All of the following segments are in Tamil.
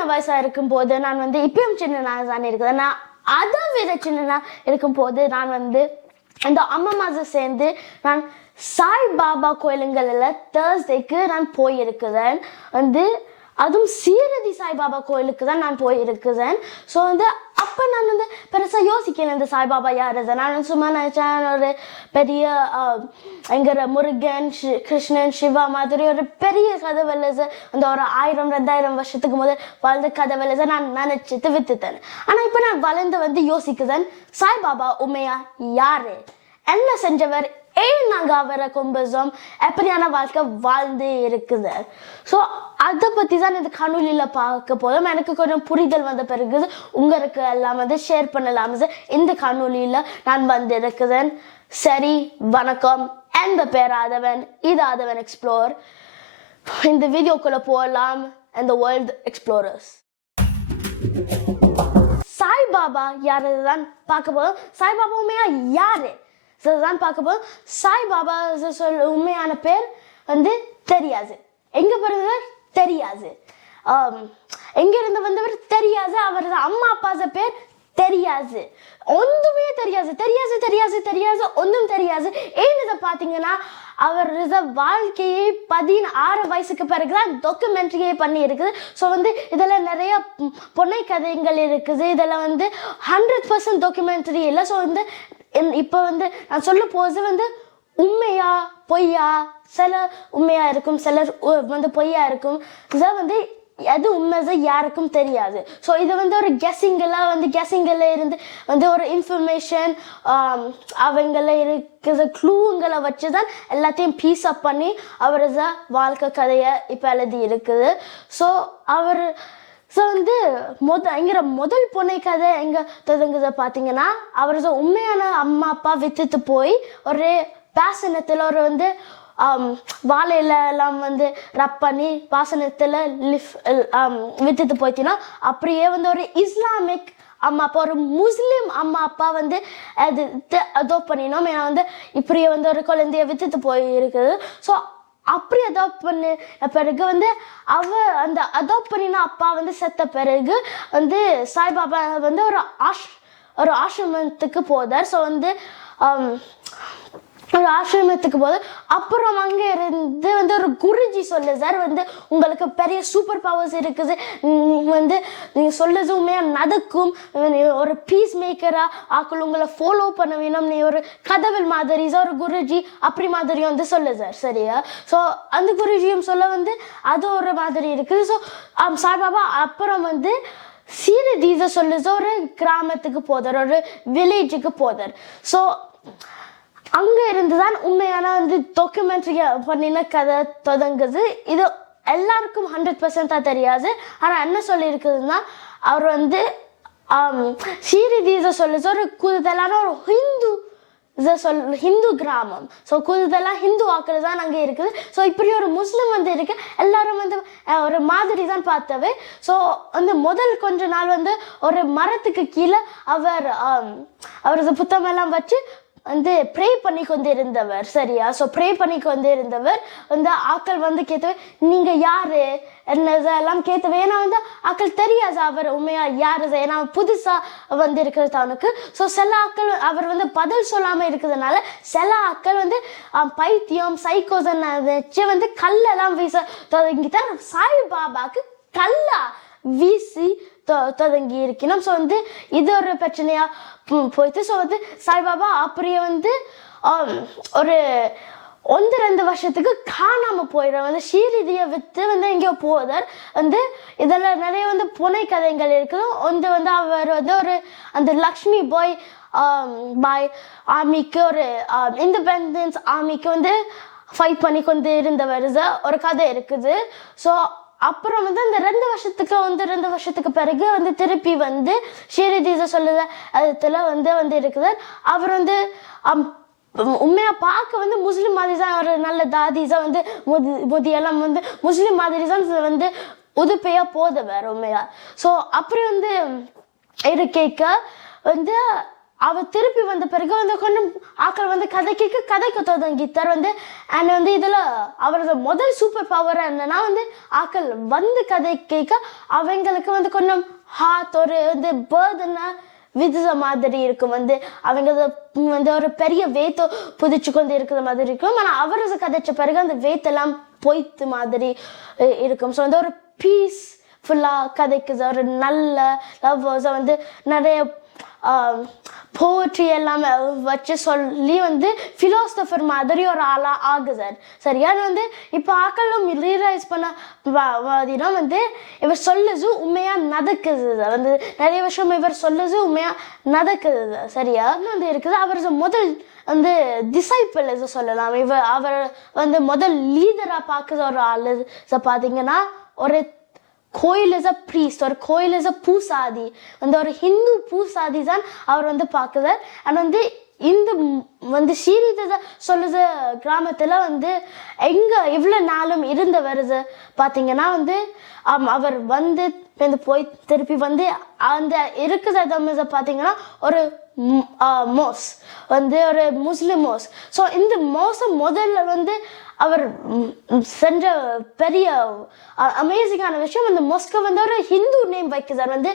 சின்ன வயசா இருக்கும் போது நான் வந்து இப்பயும் சின்ன தான் இருக்குது. நான் அதை விட சின்ன இருக்கும் போது நான் வந்து இந்த அம்மா மாதம் சேர்ந்து நான் சாய்பாபா கோயிலுங்களில் தேர்ஸ்டேக்கு நான் போயிருக்குறேன். வந்து அதுவும் சீரடி சாய்பாபா கோயிலுக்கு தான் நான் போயிருக்குறேன். ஸோ வந்து அப்போ நான் வந்து பெருசாக யோசிக்கிறேன் இந்த சாய்பாபா யார். நான் சும்மா நினச்சேன் ஒரு பெரிய எங்கிற முருகன் கிருஷ்ணன் சிவா மாதிரி ஒரு பெரிய கதை வெள்ளச அந்த ஒரு 1000-2000 வருஷத்துக்கு முதல் வாழ்ந்த கதை வெள்ளச நான் நினச்சிட்டு வித்துட்டேன். ஆனால் இப்போ நான் வளர்ந்து வந்து யோசிக்குதேன் சாய்பாபா உண்மையா யாரு, என்ன செஞ்சவர், ஏன் நாங்கள் அவரை கும்பிடுறோம், எப்படியான வாழ்க்கை வாழ்ந்து இருக்குது. ஸோ அதை பற்றி தான் இந்த காணொலியில் பார்க்க போதும். எனக்கு கொஞ்சம் புரிதல் வந்த பிறகு உங்களுக்கு எல்லாம் வந்து ஷேர் பண்ணலாம் இந்த காணொலியில் நான் வந்து இருக்குதேன். சரி, வணக்கம். எந்த பேர் ஆதவன், இது ஆதவன் எக்ஸ்ப்ளோர். இந்த வீடியோக்குள்ளே போகலாம். இந்த வேர்ல்ட் எக்ஸ்ப்ளோரர்ஸ் சாய்பாபா யாரு தான் பார்க்க போதும். சாய்பாபா உண்மையா யாரு தான் பார்க்க போதும். சாய்பாபா உண்மையான பேர் வந்து தெரியாது. எங்க பிறந்தவர் தெரியாது, எங்க இருந்து வந்தவர் தெரியாது, அவரது அம்மா அப்பா பேர் தெரியாது, ஒன்றுமே தெரியாது தெரியாது தெரியாது தெரியாது ஒன்றும் தெரியாது. ஏன் இதை பார்த்தீங்கன்னா அவரது வாழ்க்கையை 16 வயசுக்கு பிறகுதான் டாக்குமெண்ட்ரியே பண்ணி இருக்குது. ஸோ வந்து இதில் நிறைய பொன்னை கதைகள் இருக்குது. இதில் வந்து 100% டாக்குமெண்ட்ரி இல்லை. ஸோ வந்து இப்போ வந்து நான் சொல்ல போது வந்து உண்மையா பொய்யா, சில உண்மையா இருக்கும், சிலர் வந்து பொய்யா இருக்கும். இதை வந்து எது உண்மை யாருக்கும் தெரியாது. ஸோ இது வந்து ஒரு கெஸ்ஸிங்கில் இருந்து வந்து ஒரு இன்ஃபர்மேஷன் அவங்கள இருக்கிற க்ளூங்களை வச்சு தான் எல்லாத்தையும் பீஸ் அப் பண்ணி அவரது வாழ்க்கை கதையை இப்போ எழுதி இருக்குது. ஸோ அவர் வந்து முதல் பொண்ணை கதை எங்கே தொடங்குதை பார்த்தீங்கன்னா அவரது உண்மையான அம்மா அப்பா வித்துட்டு போய் ஒரு பாசனத்தில் ஒரு வந்து வாழையில எல்லாம் வந்து ரப் பண்ணி பாசனத்தில் வித்துட்டு போயிட்டீங்கன்னா அப்படியே வந்து ஒரு இஸ்லாமிக் அம்மா அப்பா ஒரு முஸ்லீம் அம்மா அப்பா வந்து அது அடாப்ட் பண்ணினோம். ஏன்னா வந்து இப்படியே வந்து ஒரு குழந்தைய வித்துட்டு போய் இருக்குது. ஸோ அப்படி அடாப்ட் பண்ண பிறகு வந்து அந்த அடாப்ட் பண்ணின அப்பா வந்து செத்த பிறகு வந்து சாய்பாபா வந்து ஒரு ஆசிரமத்துக்கு போதார். ஸோ வந்து ஒரு ஆசிரமத்துக்கு போது அப்புறம் அங்கே இருந்து வந்து ஒரு குருஜி சொல்லுதார் வந்து உங்களுக்கு பெரிய சூப்பர் பவர்ஸ் இருக்குது, வந்து நீங்கள் சொல்லுறது உண்மையாக நடக்கும், ஒரு பீஸ் மேக்கரா ஆக்கள் உங்களை ஃபாலோ பண்ண வேணும், நீ ஒரு கதவில் மாதிரி ஒரு குருஜி அப்படி மாதிரி வந்து சொல்லுதார். சரியா? ஸோ அந்த குருஜியும் சொல்ல வந்து அது ஒரு மாதிரி இருக்குது. ஸோ சாய்பாபா அப்புறம் வந்து சீரடிதை சொல்லுது ஒரு கிராமத்துக்கு போதார், ஒரு வில்லேஜுக்கு போதார். ஸோ அங்கே இருந்து தான் உண்மையான வந்து டாக்குமெண்ட்ரி பண்ணின கதை தொடங்குது. இது எல்லாருக்கும் 100% தெரியாது. ஆனால் என்ன சொல்லியிருக்குதுன்னா அவர் வந்து சீரடிதை சொல்லுது ஒரு கூடுதலான ஒரு ஹிந்து கிராமம். ஸோ கூடுதலாக ஹிந்து ஆக்கள் தான் அங்கே இருக்குது. ஸோ இப்படி ஒரு முஸ்லீம் வந்து இருக்கு, எல்லாரும் வந்து ஒரு மாதிரி தான் பார்த்தவை. ஸோ வந்து முதல் கொஞ்ச நாள் வந்து ஒரு மரத்துக்கு கீழே அவரது புத்தமெல்லாம் வச்சு வந்து ப்ரே பண்ணி கொண்டு இருந்தவர். சரியா? ஸோ ப்ரே பண்ணி கொண்டு இருந்தவர் வந்து ஆக்கள் வந்து கேட்டவே நீங்கள் யாரு என்னதெல்லாம் கேட்டவே. ஏன்னா வந்து ஆக்கள் தெரியாது அவர் உண்மையா யாரு, ஏன்னா புதுசாக வந்து இருக்கிறது அவனுக்கு. ஸோ சில ஆக்கள் அவர் வந்து பதில் சொல்லாமல் இருக்கிறதுனால சில ஆக்கள் வந்து பைத்தியம் சைக்கோசன் வச்சு வந்து கல்லெல்லாம் வீச தொடங்கிட்டார். சாய்பாபாக்கு கல்லா வீசி தொடங்கி இருக்கணும். ஸோ வந்து இது ஒரு பிரச்சனையா போயிட்டு. ஸோ வந்து சாய்பாபா அப்படியே வந்து ஒரு 1-2 வருஷத்துக்கு காணாம போயிடும். வந்து ஷீரடியை விற்று வந்து எங்கேயோ போதார். வந்து இதில் நிறைய வந்து புனை கதைகள் இருக்குது. வந்து அவர் வந்து ஒரு அந்த லக்ஷ்மி பாய் ஆர்மிக்கு ஒரு இண்டிபெண்டன்ஸ் ஆர்மிக்கு வந்து ஃபைட் பண்ணி கொண்டு இருந்தவர் ஒரு கதை இருக்குது. ஸோ அப்புறம் வந்து அந்த 2 வருஷத்துக்கு பிறகு வந்து திருப்பி வந்து ஷீரடியை சொல்லுத அதுல வந்து இருக்குது. அவர் வந்து உண்மையா பார்க்க வந்து முஸ்லீம் மாதிரி தான், ஒரு நல்ல தாதிஸா வந்து முதியெல்லாம் வந்து முஸ்லீம் மாதிரி தான் வந்து உதுப்பையா போதவர் உண்மையா. ஸோ அப்படி வந்து இருக்க வந்து அவர் திருப்பி வந்த பிறகு வந்து கொஞ்சம் ஆக்கள் வந்து கதைக்க தொடங்கித்தார் வந்து. அண்ட் வந்து இதில் அவரோட முதல் சூப்பர் பவர் என்னன்னா வந்து ஆக்கள் வந்து கதை கேட்க அவங்களுக்கு வந்து கொஞ்சம் ஹார்ட் ஒரு வந்து பேர்துன்னா விதுத மாதிரி இருக்கும் வந்து அவங்க வந்து ஒரு பெரிய வேத்தை புதிச்சு கொண்டு இருக்கிற மாதிரி இருக்கும். ஆனால் அவரது கதைச்ச பிறகு அந்த வேத்தெல்லாம் பொய்த்து மாதிரி இருக்கும். ஸோ வந்து ஒரு பீஸ் ஃபுல்லாக கதைக்குது. ஒரு நல்ல லவ்வர்ஸை வந்து நிறைய போட்ரி எல்லாம் வச்சு சொல்லி வந்து ஃபிலாசபர் மாதிரி ஒரு ஆளாக ஆகுதார். சரியா வந்து இப்போ ஆக்களும் ரியலைஸ் பண்ண வாதினா வந்து இவர் சொல்லுது உண்மையாக நடக்குது வந்து நிறைய விஷயம் இவர் சொல்லுது உண்மையாக நடக்குது. சரியா வந்து இருக்குது. அவர் முதல் வந்து டிசைபிள் இது சொல்லலாம். அவர் வந்து முதல் லீடராக பார்க்குற ஒரு ஆள் பார்த்தீங்கன்னா ஒரு கோயில் இஸ் அ ப்ரீஸ்ட், ஒரு கோயில் இஸ் அ பூசாதி வந்து ஒரு ஹிந்து பூசாதி தான் அவர் வந்து பார்க்குறார். அண்ட் வந்து இந்த வந்து சீரித சொல்லுது கிராமத்தில் வந்து எங்கே இவ்வளோ நாளும் இருந்து வருது பார்த்தீங்கன்னா வந்து அவர் வந்து போய் திருப்பி வந்து அந்த இருக்கிறத பார்த்தீங்கன்னா ஒரு மோஸ் வந்து ஒரு முஸ்லிம் மோஸ். ஸோ இந்த மோசம் முதல்ல வந்து அவர் சென்ற பெரிய அமேசிங்கான விஷயம் இந்த மொஸ்கை வந்து ஒரு ஹிந்து நேம் வைக்கிறார் வந்து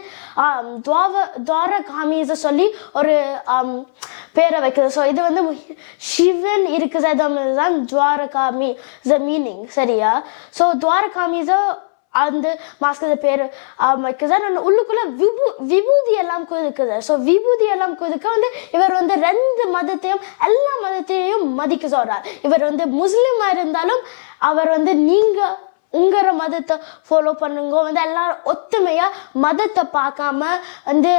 துவாரகாமிஸை சொல்லி ஒரு பேரை வைக்கிறது. ஸோ இது வந்து சிவன் இருக்கிறது தான் துவாரகாமி மீனிங். சரியா? ஸோ துவாரகாமிஸை அந்த மாஸ்கத பேர் வைக்கிறார். உள்ளுக்குள்ள விபூதி எல்லாம் கொடுக்குறார். ஸோ விபூதி எல்லாம் கொடுக்க வந்து இவர் வந்து ரெண்டு மதத்தையும் எல்லா மதத்தையும் மதிக்க சொல்றார். இவர் வந்து முஸ்லீமா இருந்தாலும் அவர் வந்து நீங்க உங்கள மதத்தை ஃபாலோ பண்ணுங்க வந்து எல்லாரும் ஒத்துமையா மதத்தை பார்க்காம வந்து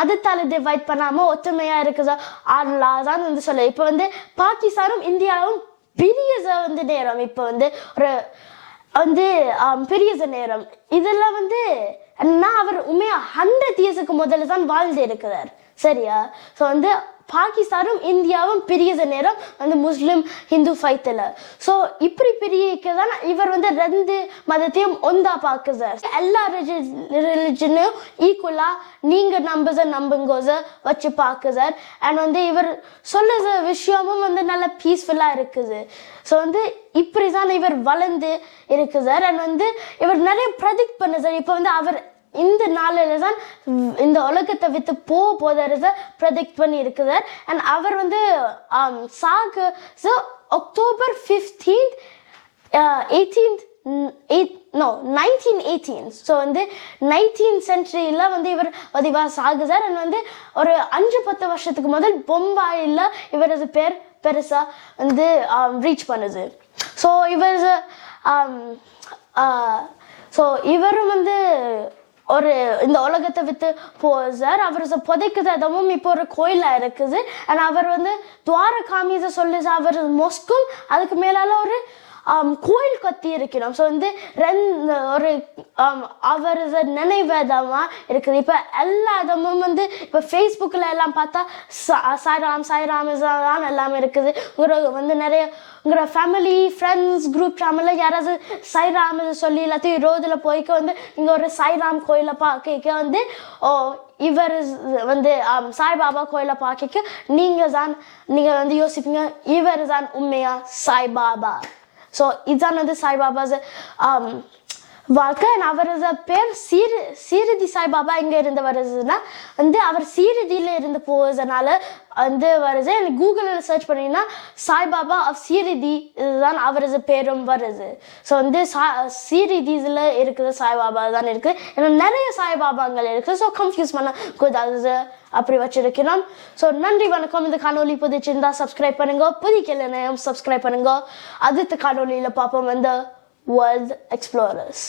மதத்தால் டிவைட் பண்ணாம ஒத்துமையா இருக்குது தான் வந்து சொல்ல. இப்போ வந்து பாகிஸ்தானும் இந்தியாவும் பெரிய வந்து நேரம் இப்போ வந்து ஒரு வந்து பெரிய நேரம் இதெல்லாம் வந்து அவர் உண்மையா 100 இயர்ஸுக்கு முதல்ல தான் வாழ்ந்து இருக்கிறார். சரியா? ஸோ வந்து பாகிஸ்தானும் இந்தியாவும் பெரிய நேரம் வந்து முஸ்லிம் ஹிந்து ஃபைத்தில். ஸோ இப்படி பிரிக்கதான் இவர் வந்து ரெண்டு மதத்தையும் ஒன்றா பார்க்குறார். எல்லா ரிலிஜனையும் ஈக்குவலாக நீங்கள் நம்புங்கோத வச்சு பார்க்குறார். அண்ட் வந்து இவர் சொல்லுற விஷயமும் வந்து நல்ல பீஸ்ஃபுல்லாக இருக்குது. ஸோ வந்து இப்படி தான் இவர் வளர்ந்து இருக்குதார். அண்ட் வந்து இவர் நிறைய ப்ரெடிக்ட் பண்ணுறார். இப்போ வந்து அவர் இந்த நாளில் தான் இந்த உலகத்தை விட்டு போதறத ப்ரெடிக்ட் பண்ணி இருக்குதார். அண்ட் அவர் வந்து October 15th 1918. ஸோ வந்து 19th centuryல வந்து இவர் பதிவாக சாகுதார். அண்ட் வந்து ஒரு 5-10 வருஷத்துக்கு முதல் பொம்பாயில் இவரது பேர் பெருசா வந்து ரீச் பண்ணுது. ஸோ இவரும் வந்து ஒரு இந்த உலகத்தை விட்டு போசார். அவர் புதைக்கிறதும் இப்போ ஒரு கோயிலாக இருக்குது. அண்ட் அவர் வந்து துவாரகாமிஸை சொல்லி அவர் மொஸ்கும் அதுக்கு மேலால ஒரு கோயில் கத்தி இருக்கணும். ஸோ வந்து ஒரு அவரது நினைவேதமாக இருக்குது. இப்போ எல்லா இடமும் வந்து இப்போ ஃபேஸ்புக்கில் எல்லாம் பார்த்தா சாய்ராம் தான் எல்லாமே இருக்குது. வந்து நிறைய உங்களோட ஃபேமிலி ஃப்ரெண்ட்ஸ் குரூப் ஃபேமிலியில் யாராவது சாய்ராம் சொல்லி எல்லாத்தையும் ரோதில் போய்க்க வந்து இங்கே ஒரு சாய்ராம் கோயிலை பார்க்க வந்து இவர் வந்து சாய்பாபா கோயிலை பார்க்க நீங்கள் வந்து யோசிப்பீங்க இவர் தான் உண்மையா சாய்பாபா. ஸோ இதுதான் வந்து சாய்பாபா வாழ்க்கை. அவரது பேர் சீரதி சாய்பாபா எங்கே இருந்து வருதுன்னா வந்து அவர் சீரதியில் இருந்து போவதுனால வந்து வருது. எனக்கு கூகுளில் சர்ச் பண்ணிங்கன்னா சாய்பாபா ஆஃப் சீரதி இதுதான் அவரது பேரும் வருது. ஸோ வந்து சீரதியில் இருக்குது சாய்பாபா தான் இருக்குது. ஏன்னா நிறைய சாய்பாபாங்கள் இருக்குது. ஸோ கன்ஃபியூஸ் பண்ணக்கூடாது அப்படி வச்சிருக்கிறோம். ஸோ நன்றி வணக்கம். இந்த காணொலி புதிச்சிருந்தா சப்ஸ்கிரைப் பண்ணுங்க. புதிக்கலைன்னா சப்ஸ்கிரைப் பண்ணுங்க. அடுத்த காணொலியில் பார்ப்போம் வந்து World Explorers.